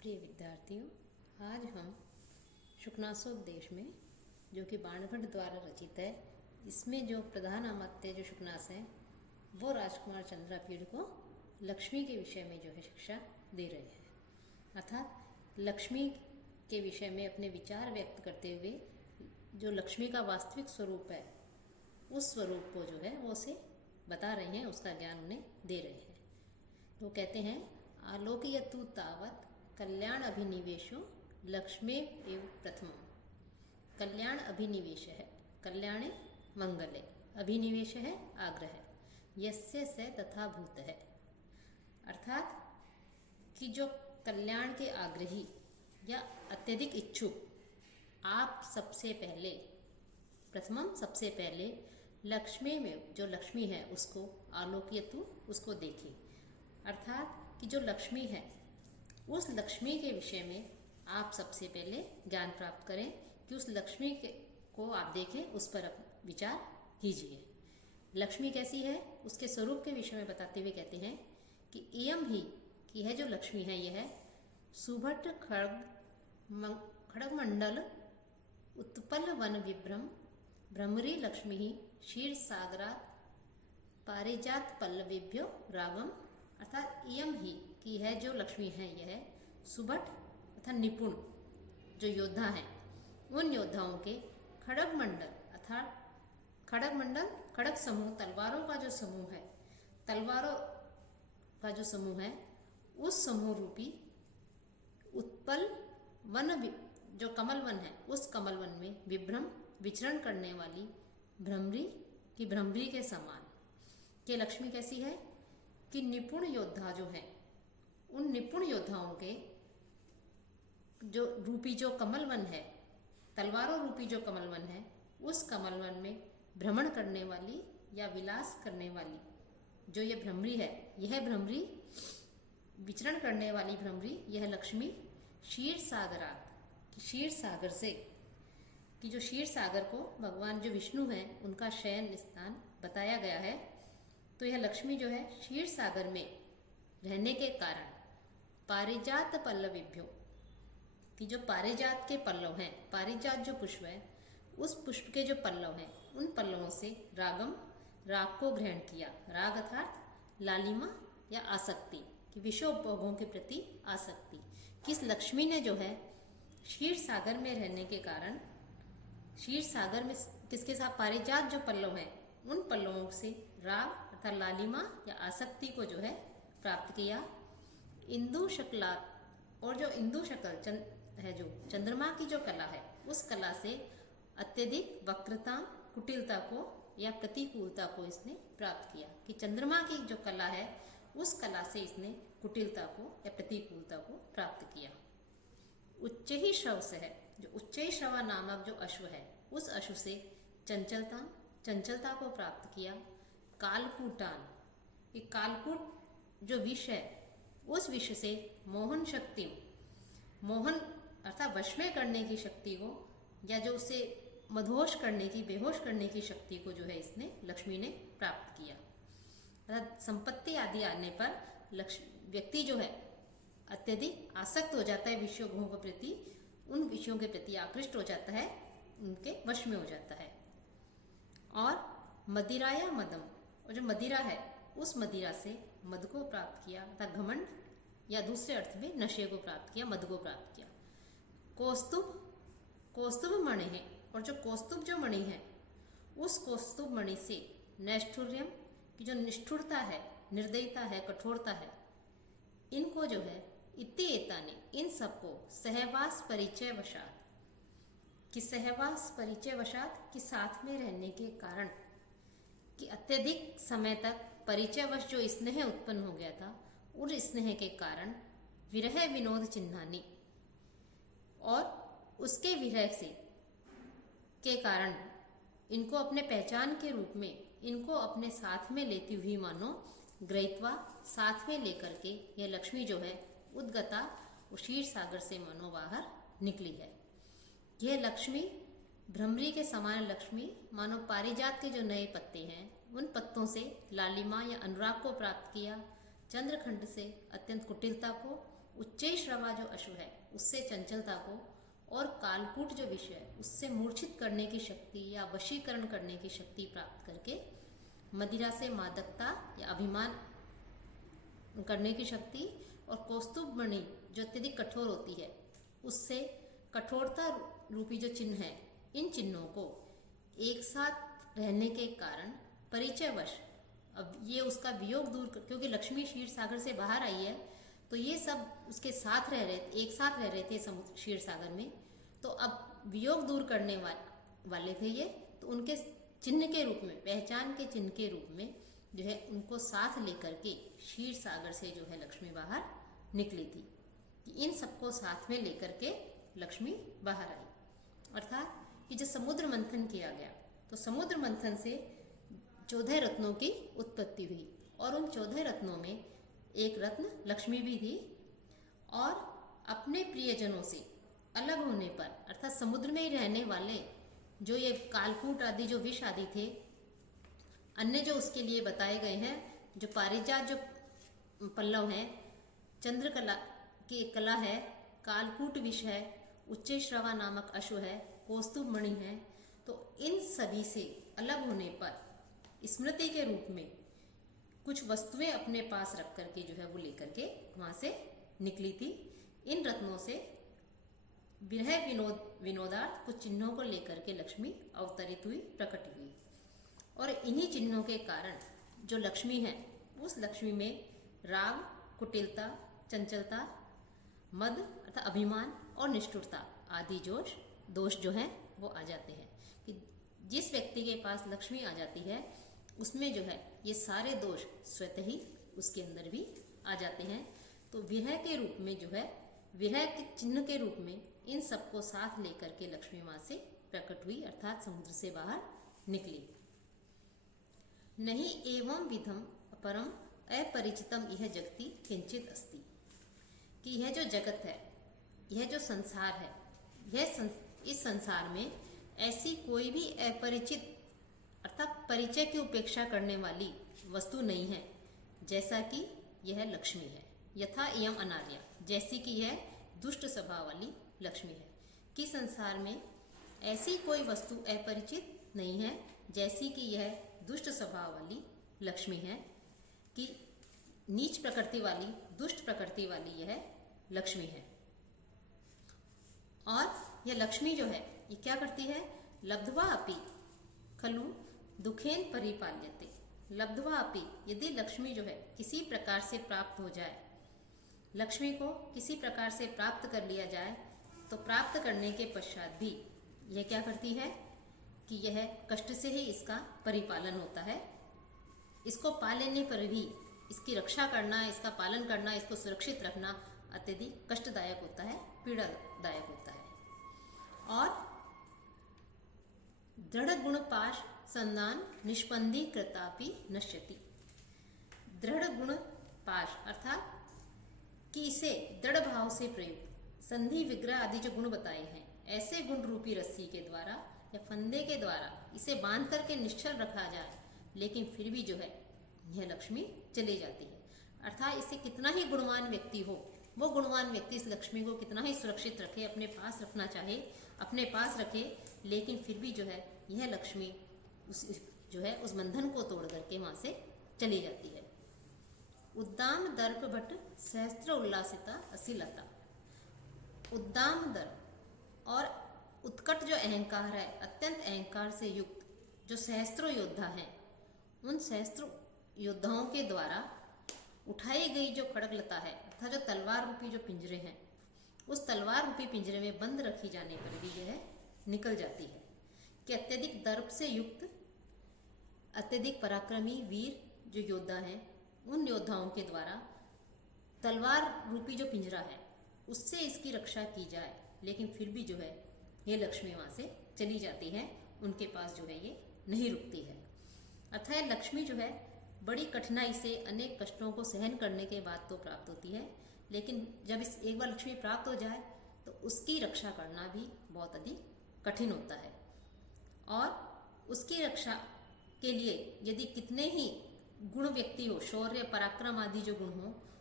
प्रिय विद्यार्थियों, आज हम शुकनासोपदेश में, जो कि बाणभट्ट द्वारा रचित है, इसमें जो प्रधान अमात्य जो शुकनास हैं वो राजकुमार चंद्रापीड़ को लक्ष्मी के विषय में जो है शिक्षा दे रहे हैं। अर्थात लक्ष्मी के विषय में अपने विचार व्यक्त करते हुए जो लक्ष्मी का वास्तविक स्वरूप है उस स्वरूप को जो है वो उसे बता रहे हैं, उसका ज्ञान उन्हें दे रहे हैं। तो कहते हैं, आलोकयतु तावत् कल्याण अभिनिवेशो लक्ष्मी एव प्रथमम। कल्याण अभिनिवेश है, कल्याणे मंगले, अभिनिवेश है आग्रह, यस्य से तथा भूत है। अर्थात कि जो कल्याण के आग्रही या अत्यधिक इच्छुक, आप सबसे पहले, प्रथमम सबसे पहले लक्ष्मी में जो लक्ष्मी है उसको आलोकयतु, उसको देखें। अर्थात कि जो लक्ष्मी है उस लक्ष्मी के विषय में आप सबसे पहले ज्ञान प्राप्त करें, कि उस लक्ष्मी को आप देखें, उस पर विचार कीजिए। लक्ष्मी कैसी है उसके स्वरूप के विषय में बताते हुए कहते हैं कि इयम ही कि है जो लक्ष्मी है, यह है सुभट खड़गमंडल उत्पल वन विभ्रम भ्रमरी लक्ष्मी ही क्षीर सागरात पारिजात पल्लविभ्यो रागम। अर्थात इयम ही कि है जो लक्ष्मी है, यह सुभट अर्थात निपुण जो योद्धा हैं, उन योद्धाओं के खड़गमंडल अर्थात खड़गमंडल, खड़ग समूह, तलवारों का जो समूह है, तलवारों का जो समूह है, उस समूह रूपी उत्पल वन, जो कमल वन है, उस कमल वन में विभ्रम विचरण करने वाली भ्रमरी की भ्रमरी के समान। कि लक्ष्मी कैसी है कि निपुण योद्धा जो है, उन निपुण योद्धाओं के जो रूपी जो कमल वन है, तलवारों रूपी जो कमल वन है, उस कमल वन में भ्रमण करने वाली या विलास करने वाली जो ये भ्रमरी है, यह भ्रमरी विचरण करने वाली भ्रमरी, यह लक्ष्मी क्षीर सागरात, क्षीर सागर से, कि जो क्षीर सागर को भगवान जो विष्णु हैं उनका शयन स्थान बताया गया है। तो यह लक्ष्मी जो है क्षीर सागर में रहने के कारण पारिजात पल्लविभ्यो, कि जो पारिजात के पल्लव हैं, पारिजात जो पुष्प है, उस पुष्प के जो पल्लव हैं, उन पल्लवों से रागम, राग को ग्रहण किया। राग अर्थात लालिमा या आसक्ति, कि विषयोपभोगों के प्रति आसक्ति। किस लक्ष्मी ने जो है क्षीर सागर में रहने के कारण, क्षीर सागर में किसके साथ पारिजात जो पल्लव हैं, उन पल्लवों से राग अर्थात लालिमा या आसक्ति को जो है प्राप्त किया। इंदु शक्ला, और जो इंदु शक्ल है, जो चंद्रमा की जो कला है, उस कला से अत्यधिक वक्रता, कुटिलता को या प्रतिकूलता को इसने प्राप्त किया। कि चंद्रमा की जो कला है उस कला से इसने कुटिलता को या प्रतिकूलता को प्राप्त किया। उच्च ही श्रव से है, जो उच्च ही श्रवा नामक जो अश्व है, उस अश्व से चंचलता को प्राप्त किया। कालकूटान, ये कालकूट जो विष है, उस विष से मोहन शक्ति, मोहन अर्थात वश में करने की शक्ति को, या जो उसे मदहोश करने की, बेहोश करने की शक्ति को जो है इसने, लक्ष्मी ने प्राप्त किया। अर्थात संपत्ति आदि आने पर व्यक्ति जो है अत्यधिक आसक्त हो जाता है विषयों के प्रति, उन विषयों के प्रति आकृष्ट हो जाता है, उनके वश में हो जाता है। और मदिरा या मदम, और जो मदिरा है उस मदिरा से मद को प्राप्त किया, अर्थात घमंड या दूसरे अर्थ में नशे को प्राप्त किया, मद को प्राप्त किया। कौस्तुभ, कौस्तुभ मणि है, और जो कौस्तुभ जो मणि है, उस कौस्तुभ मणि से नैष्ठुर्यम, की जो निष्ठुरता है, निर्दयता है, कठोरता है, इनको जो है इत्येता ने, इन सबको सहवास परिचय वशात, कि सहवास परिचय वशात, कि साथ में रहने के कारण, कि अत्यधिक समय तक परिचयवश जो स्नेह उत्पन्न हो गया था, उन स्नेह के कारण विरह विनोद चिन्हानी, और उसके विरह से के कारण इनको अपने पहचान के रूप में, इनको अपने साथ में लेती हुई मानो ग्रहित्वा, साथ में लेकर के यह लक्ष्मी जो है उद्गता, क्षीर सागर से मानो बाहर निकली है। यह लक्ष्मी भ्रमरी के समान लक्ष्मी मानो पारिजात के जो नए पत्ते हैं, उन पत्तों से लालिमा या अनुराग को प्राप्त किया, चंद्रखंड से अत्यंत कुटिलता को उच्चैःश्रवा जो अश्व है उससे चंचलता को, और कालकूट जो विषय है उससे मूर्छित करने की शक्ति या वशीकरण करने की शक्ति प्राप्त करके मदिरा से मादकता या अभिमान करने की शक्ति, और कौस्तुभ मणि जो अत्यधिक कठोर होती है उससे कठोरता रूपी जो चिन्ह है, इन चिन्हों को एक साथ रहने के कारण परिचयवश, अब ये उसका वियोग दूर क्योंकि लक्ष्मी क्षीर सागर से बाहर आई है तो ये सब उसके साथ रह रहे, एक साथ रह रहे थे क्षीर सागर में, तो अब वियोग दूर करने वाले थे ये, तो उनके चिन्ह के रूप में, पहचान के चिन्ह के रूप में जो है उनको साथ लेकर के क्षीर सागर से जो है लक्ष्मी बाहर निकली थी, कि इन सबको साथ में लेकर के लक्ष्मी बाहर आई। अर्थात कि जब समुद्र मंथन किया गया तो समुद्र मंथन से 14 रत्नों की उत्पत्ति हुई, और उन 14 रत्नों में एक रत्न लक्ष्मी भी थी, और अपने प्रियजनों से अलग होने पर, अर्थात समुद्र में ही रहने वाले जो ये कालकूट आदि जो विष आदि थे, अन्य जो उसके लिए बताए गए हैं, जो पारिजात जो पल्लव हैं, चंद्रकला की कला है, कालकूट विष है, उच्चैःश्रवा नामक अश्व है, कौस्तुभ मणि है, तो इन सभी से अलग होने पर स्मृति के रूप में कुछ वस्तुएं अपने पास रख करके जो है वो लेकर के वहां से निकली थी। इन रत्नों से विरह विनोदार्थ कुछ चिन्हों को लेकर के लक्ष्मी अवतरित हुई, प्रकट हुई, और इन्हीं चिन्हों के कारण जो लक्ष्मी है उस लक्ष्मी में राग, कुटिलता, चंचलता, मद अर्थात अभिमान और निष्ठुरता आदि दोष जो हैं वो आ जाते हैं, कि जिस व्यक्ति के पास लक्ष्मी आ जाती है उसमें जो है ये सारे दोष स्वतः ही उसके अंदर भी आ जाते हैं। तो विरह के रूप में जो है, विरह के चिन्ह के रूप में इन सबको साथ लेकर के लक्ष्मी माँ से प्रकट हुई, अर्थात समुद्र से बाहर निकली। नहीं एवं विधम परम अपरिचितम यह जगति किंचित अस्ति, कि यह जो जगत है, यह जो संसार है, इस संसार में ऐसी कोई भी अपरिचित अर्थात परिचय की उपेक्षा करने वाली वस्तु नहीं है, जैसा कि यह लक्ष्मी है। यथा इयम अनार्या, जैसी कि यह दुष्ट स्वभाव वाली लक्ष्मी है, कि संसार में ऐसी कोई वस्तु अपरिचित नहीं है जैसी कि यह दुष्ट स्वभाव वाली लक्ष्मी है, कि नीच प्रकृति वाली, दुष्ट प्रकृति वाली यह लक्ष्मी है। और यह लक्ष्मी जो है ये क्या करती है, लब्ध्वा अपि खलु दुखेन परिपाल्यते, लब्ध्वा अपि, यदि लक्ष्मी जो है किसी प्रकार से प्राप्त हो जाए, लक्ष्मी को किसी प्रकार से प्राप्त कर लिया जाए, तो प्राप्त करने के पश्चात भी यह क्या करती है कि यह कष्ट से ही इसका परिपालन होता है। इसको पा लेने पर भी इसकी रक्षा करना, इसका पालन करना, इसको सुरक्षित रखना अत्यधिक कष्टदायक होता है, पीड़ादायक होता है। और दृढ़ गुण पाश संदान निष्पंदी कृतापि नश्यति, दृढ़ गुण पाश अर्थात कि इसे दृढ़ भाव से प्रयुक्त संधि विग्रह आदि जो गुण बताए हैं, ऐसे गुण रूपी रस्सी के द्वारा या फंदे के द्वारा इसे बांध करके निश्चल रखा जाए, लेकिन फिर भी जो है यह लक्ष्मी चली जाती है। अर्थात इसे कितना ही गुणवान व्यक्ति हो, वो गुणवान व्यक्ति इस लक्ष्मी को कितना ही सुरक्षित रखे, अपने पास रखना चाहे, अपने पास रखे, लेकिन फिर भी जो है यह लक्ष्मी उस बंधन को तोड़ करके वहां से चली जाती है। उद्दाम दर्प भट्ट सहस्त्र उल्लासिता असिलता, उद्दाम दर्प और उत्कट जो अहंकार है, अत्यंत अहंकार से युक्त जो सहस्त्रों योद्धा हैं, उन सहस्त्रों योद्धाओं के द्वारा उठाई गई जो खड़गलता है अर्थात जो तलवार रूपी जो पिंजरे हैं, उस तलवार रूपी पिंजरे में बंद रखी जाने पर भी यह निकल जाती है, कि अत्यधिक दर्प से युक्त अत्यधिक पराक्रमी वीर जो योद्धा हैं, उन योद्धाओं के द्वारा तलवार रूपी जो पिंजरा है उससे इसकी रक्षा की जाए, लेकिन फिर भी जो है ये लक्ष्मी वहां से चली जाती है, उनके पास जो है ये नहीं रुकती है। अतः लक्ष्मी जो है बड़ी कठिनाई से अनेक कष्टों को सहन करने के बाद तो प्राप्त होती है, लेकिन जब इस एक बार लक्ष्मी प्राप्त हो जाए तो उसकी रक्षा करना भी बहुत अधिक कठिन होता है। और उसकी रक्षा के लिए यदि कितने ही गुण व्यक्ति हो, शौर्य पराक्रम आदि जो गुण हो,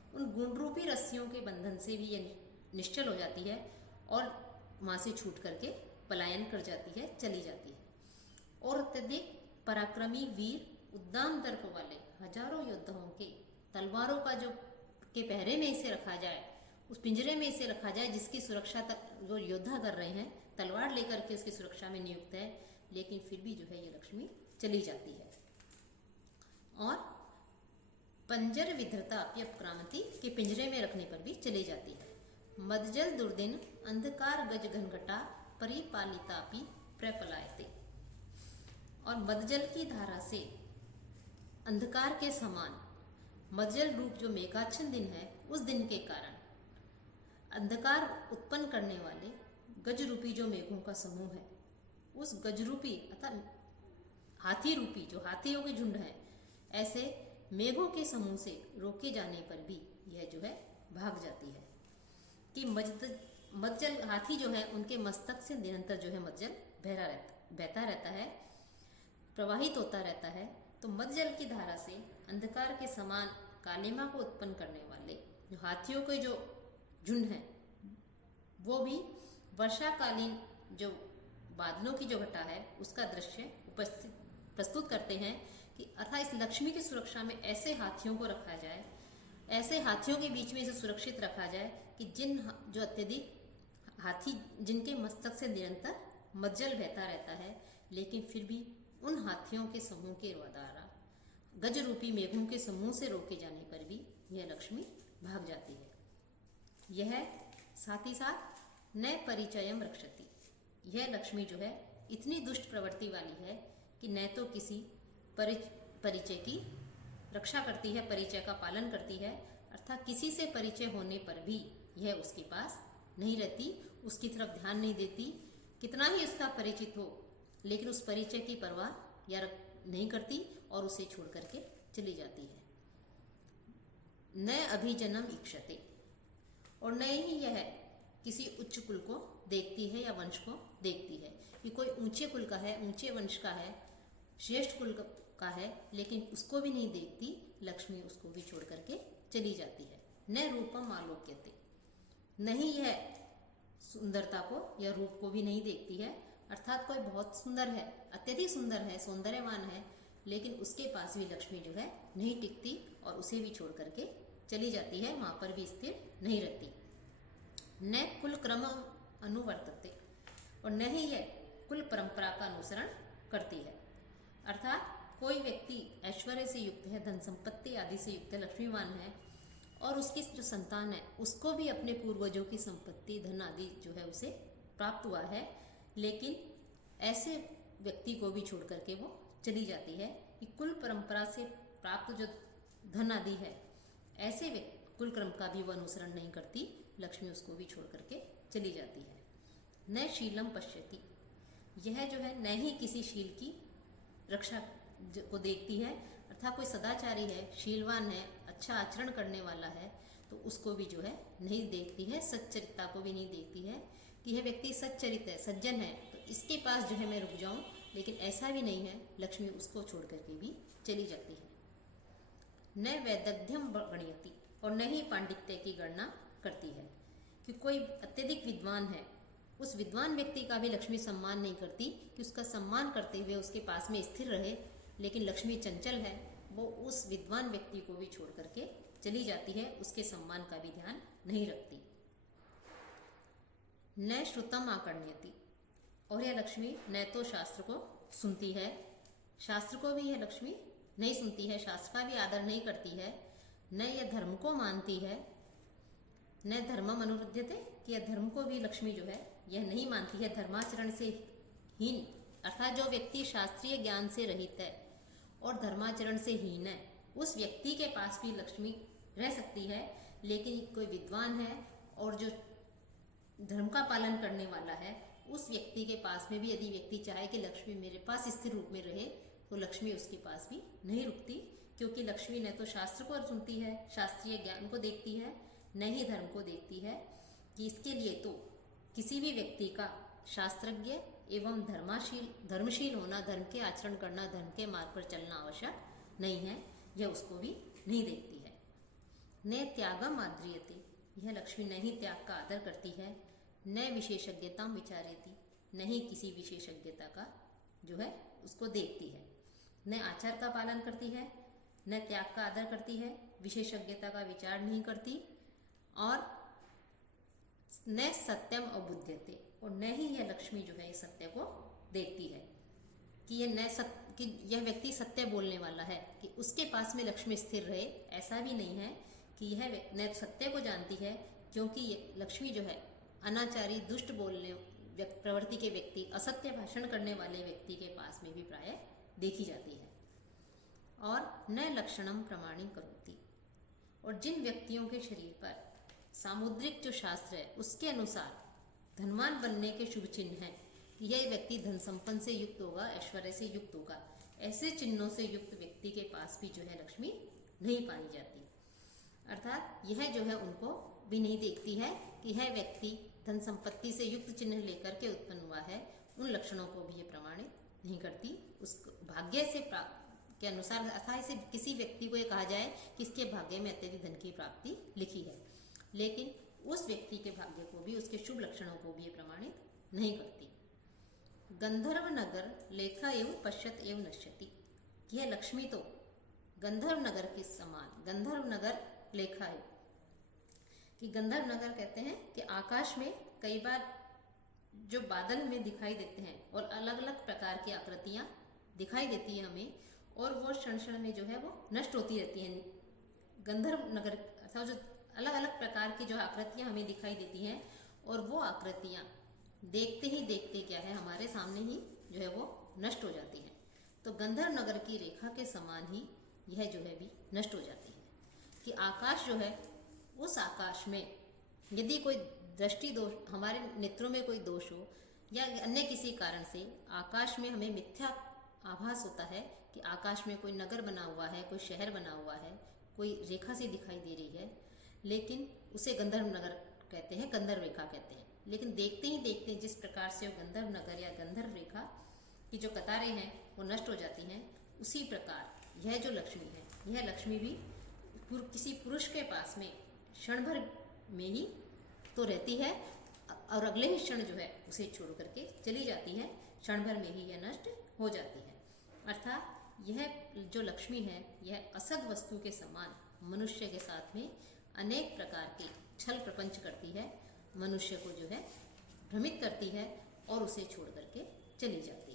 उन गुण रूपी रस्सियों के बंधन से भी ये निश्चल हो जाती है और वहां से छूट करके पलायन कर जाती है, चली जाती है। और अत्यधिक पराक्रमी वीर उद्दाम दर्प वाले हजारों योद्धाओं के तलवारों का जो के पहरे में इसे रखा जाए, उस पिंजरे में इसे रखा जाए जिसकी सुरक्षा जो योद्धा कर रहे हैं तलवार लेकर के उसकी सुरक्षा में नियुक्त है, लेकिन फिर भी जो है ये लक्ष्मी चली जाती है। और पंजर विधृता अपक्रांति के पिंजरे में रखने पर भी चली जाती है। मदजल दुर्दिन अंधकार गज घनघटा परिपालितापि प्रपलायते। और मदजल की धारा से अंधकार के समान मदजल रूप जो मेघाच्छन्न दिन है, उस दिन के कारण अंधकार उत्पन्न करने वाले गज रूपी जो मेघों का समूह है, उस गज रूपी अर्थात हाथी रूपी जो हाथियों के झुंड है, ऐसे मेघों के समूह से रोके जाने पर भी यह जो है भाग जाती है। कि मज्जल हाथी जो है उनके मस्तक से निरंतर जो है मज्जल बहता रहता है, प्रवाहित होता रहता है। तो मज्जल की धारा से अंधकार के समान कालिमा को उत्पन्न करने वाले जो हाथियों के जो झुंड हैं, वो भी वर्षाकालीन जो बादलों की जो घटा है उसका दृश्य प्रस्तुत करते हैं कि अर्थात इस लक्ष्मी की सुरक्षा में ऐसे हाथियों को रखा जाए, ऐसे हाथियों के बीच में इसे सुरक्षित रखा जाए कि जो अत्यधिक हाथी जिनके मस्तक से निरंतर मज्जल बहता रहता है, लेकिन फिर भी उन हाथियों के समूह के द्वारा गज रूपी मेघों के समूह से रोके जाने पर भी यह लक्ष्मी भाग जाती है। यह साथ ही साथ न परिचयम रक्षति, यह लक्ष्मी जो है इतनी दुष्ट प्रवृत्ति वाली है कि न तो किसी परिचय की रक्षा करती है, परिचय का पालन करती है, अर्थात किसी से परिचय होने पर भी यह उसके पास नहीं रहती, उसकी तरफ ध्यान नहीं देती। कितना ही उसका परिचित हो, लेकिन उस परिचय की परवाह या नहीं करती और उसे छोड़ करके चली जाती है। न अभिजनम इक्षते, और न ही यह किसी उच्च कुल को देखती है या वंश को देखती है कि कोई ऊंचे कुल का है, ऊंचे वंश का है, श्रेष्ठ कुल का है, लेकिन उसको भी नहीं देखती। लक्ष्मी उसको भी छोड़ करके चली जाती है। न रूपम आलोक्यते, नहीं यह सुंदरता को या रूप को भी नहीं देखती है, अर्थात कोई बहुत सुंदर है, अत्यधिक सुंदर है, सौंदर्यवान है, लेकिन उसके पास भी लक्ष्मी जो है नहीं टिकती और उसे भी छोड़ करके चली जाती है, वहां पर भी स्थिर नहीं रहती। न कुल क्रम अनुवर्तते, और न ही यह कुल परंपरा का अनुसरण करती है। अर्थात कोई व्यक्ति ऐश्वर्य से युक्त है, धन संपत्ति आदि से युक्त है, लक्ष्मीवान है, और उसकी जो संतान है उसको भी अपने पूर्वजों की संपत्ति धन आदि जो है उसे प्राप्त हुआ है, लेकिन ऐसे व्यक्ति को भी छोड़ करके वो चली जाती है कि कुल परंपरा से प्राप्त जो धन आदि है, ऐसे कुल क्रम का भी वो अनुसरण नहीं करती, लक्ष्मी उसको भी छोड़ करके चली जाती है। न शीलम पश्यति, यह जो है न ही किसी शील की रक्षा को देखती है, अर्थात कोई सदाचारी है, शीलवान है, अच्छा आचरण करने वाला है, तो उसको भी जो है नहीं देखती है, सच्चरित्रता को भी नहीं देखती है कि यह व्यक्ति सच्चरित है, सज्जन है, तो इसके पास जो है मैं रुक जाऊं, लेकिन ऐसा भी नहीं है, लक्ष्मी उसको छोड़ करके भी चली जाती है। न वैदग्ध्यम गणयति, और न ही पांडित्य की गणना करती है कि कोई अत्यधिक विद्वान है, उस विद्वान व्यक्ति का भी लक्ष्मी सम्मान नहीं करती कि उसका सम्मान करते हुए उसके पास में स्थिर रहे, लेकिन लक्ष्मी चंचल है, वो उस विद्वान व्यक्ति को भी छोड़ करके चली जाती है, उसके सम्मान का भी ध्यान नहीं रखती। न श्रुतम आकर्ण्यति, और यह लक्ष्मी न तो शास्त्र को सुनती है, शास्त्र को भी यह लक्ष्मी नहीं सुनती है, शास्त्र का भी आदर नहीं करती है, न यह धर्म को मानती है, न धर्मम अनुरुध्यते, कि यह धर्म को भी लक्ष्मी जो है यह नहीं मानती है, धर्माचरण से हीन, अर्थात जो व्यक्ति शास्त्रीय ज्ञान से रहित है और धर्माचरण से हीन है, उस व्यक्ति के पास भी लक्ष्मी रह सकती है, लेकिन कोई विद्वान है और जो धर्म का पालन करने वाला है, उस व्यक्ति के पास में भी यदि व्यक्ति चाहे कि लक्ष्मी मेरे पास स्थिर रूप में रहे, तो लक्ष्मी उसके पास भी नहीं रुकती, क्योंकि लक्ष्मी न तो शास्त्र को सुनती है, शास्त्रीय ज्ञान को देखती है, न ही धर्म को देखती है, कि इसके लिए तो किसी भी व्यक्ति का शास्त्रज्ञ एवं धर्मशील होना, धर्म के आचरण करना, धर्म के मार्ग पर चलना आवश्यक नहीं है, यह उसको भी नहीं देखती है। न त्यागम आद्रियते, यह लक्ष्मी न ही त्याग का आदर करती है, न विशेषज्ञता विचारेती, न ही किसी विशेषज्ञता का जो है उसको देखती है, न आचार का पालन करती है, न त्याग का आदर करती है, विशेषज्ञता का विचार नहीं करती, और न सत्यम अबुध्यते, और न ही यह लक्ष्मी जो है इस सत्य को देखती है कि यह व्यक्ति सत्य बोलने वाला है, कि उसके पास में लक्ष्मी स्थिर रहे। ऐसा भी नहीं है कि यह न सत्य को जानती है, क्योंकि ये लक्ष्मी जो है अनाचारी, दुष्ट बोलने प्रवृत्ति के व्यक्ति, असत्य भाषण करने वाले व्यक्ति के पास में भी प्राय देखी जाती है। और न लक्षणम प्रमाणी करोति, और जिन व्यक्तियों के शरीर पर सामुद्रिक जो शास्त्र है उसके अनुसार धनवान बनने के शुभ चिन्ह हैं, यह व्यक्ति धन संपन्न से युक्त होगा, ऐश्वर्य से युक्त होगा, ऐसे चिन्हों से युक्त व्यक्ति के पास भी जो है लक्ष्मी नहीं पाई जाती। अर्थात यह जो है उनको भी नहीं देखती है कि यह व्यक्ति धन संपत्ति से युक्त चिन्ह लेकर के उत्पन्न हुआ है, उन लक्षणों को भी ये प्रमाणित नहीं करती। उस भाग्य से के अनुसार अर्थात से किसी व्यक्ति को ये कहा जाए कि इसके भाग्य में अत्यधिक धन की प्राप्ति लिखी है, लेकिन उस व्यक्ति के भाग्य को भी, उसके शुभ लक्षणों को भी ये प्रमाणित नहीं करती। गंधर्व नगर लेखा एवं पश्यत एवं नश्यति, यह लक्ष्मी तो गंधर्व नगर के समान, गंधर्व नगर लेखा है कि गंधर्व नगर कहते हैं कि आकाश में कई बार जो बादल हमें दिखाई देते हैं और अलग अलग प्रकार की आकृतियां दिखाई देती है हमें, और वो क्षण क्षण में जो है वो नष्ट होती रहती हैं। गंधर्व नगर अर्थात जो अलग अलग प्रकार की जो आकृतियां हमें दिखाई देती हैं, और वो आकृतियां देखते ही देखते क्या है हमारे सामने ही जो है वो नष्ट हो जाती हैं। तो गंधर्व नगर की रेखा के समान ही यह जो है भी नष्ट हो जाती है कि आकाश जो है, उस आकाश में यदि कोई दृष्टि दोष, हमारे नेत्रों में कोई दोष हो या अन्य किसी कारण से आकाश में हमें मिथ्या आभास होता है कि आकाश में कोई नगर बना हुआ है, कोई शहर बना हुआ है, कोई रेखा सी दिखाई दे रही है, लेकिन उसे गंधर्व नगर कहते हैं, गंधर्व रेखा कहते हैं। लेकिन देखते ही देखते जिस प्रकार से वो गंधर्व नगर या गंधर्व रेखा की जो कतारें हैं वो नष्ट हो जाती हैं, उसी प्रकार यह जो लक्ष्मी है, यह लक्ष्मी भी किसी पुरुष के पास में क्षण भर में ही तो रहती है, और अगले ही क्षण जो है उसे छोड़ करके चली जाती है, क्षण भर में ही यह नष्ट हो जाती है। अर्थात यह जो लक्ष्मी है यह असद वस्तु के समान मनुष्य के साथ में अनेक प्रकार के छल प्रपंच करती है, मनुष्य को जो है भ्रमित करती है और उसे छोड़ करके चली जाती है।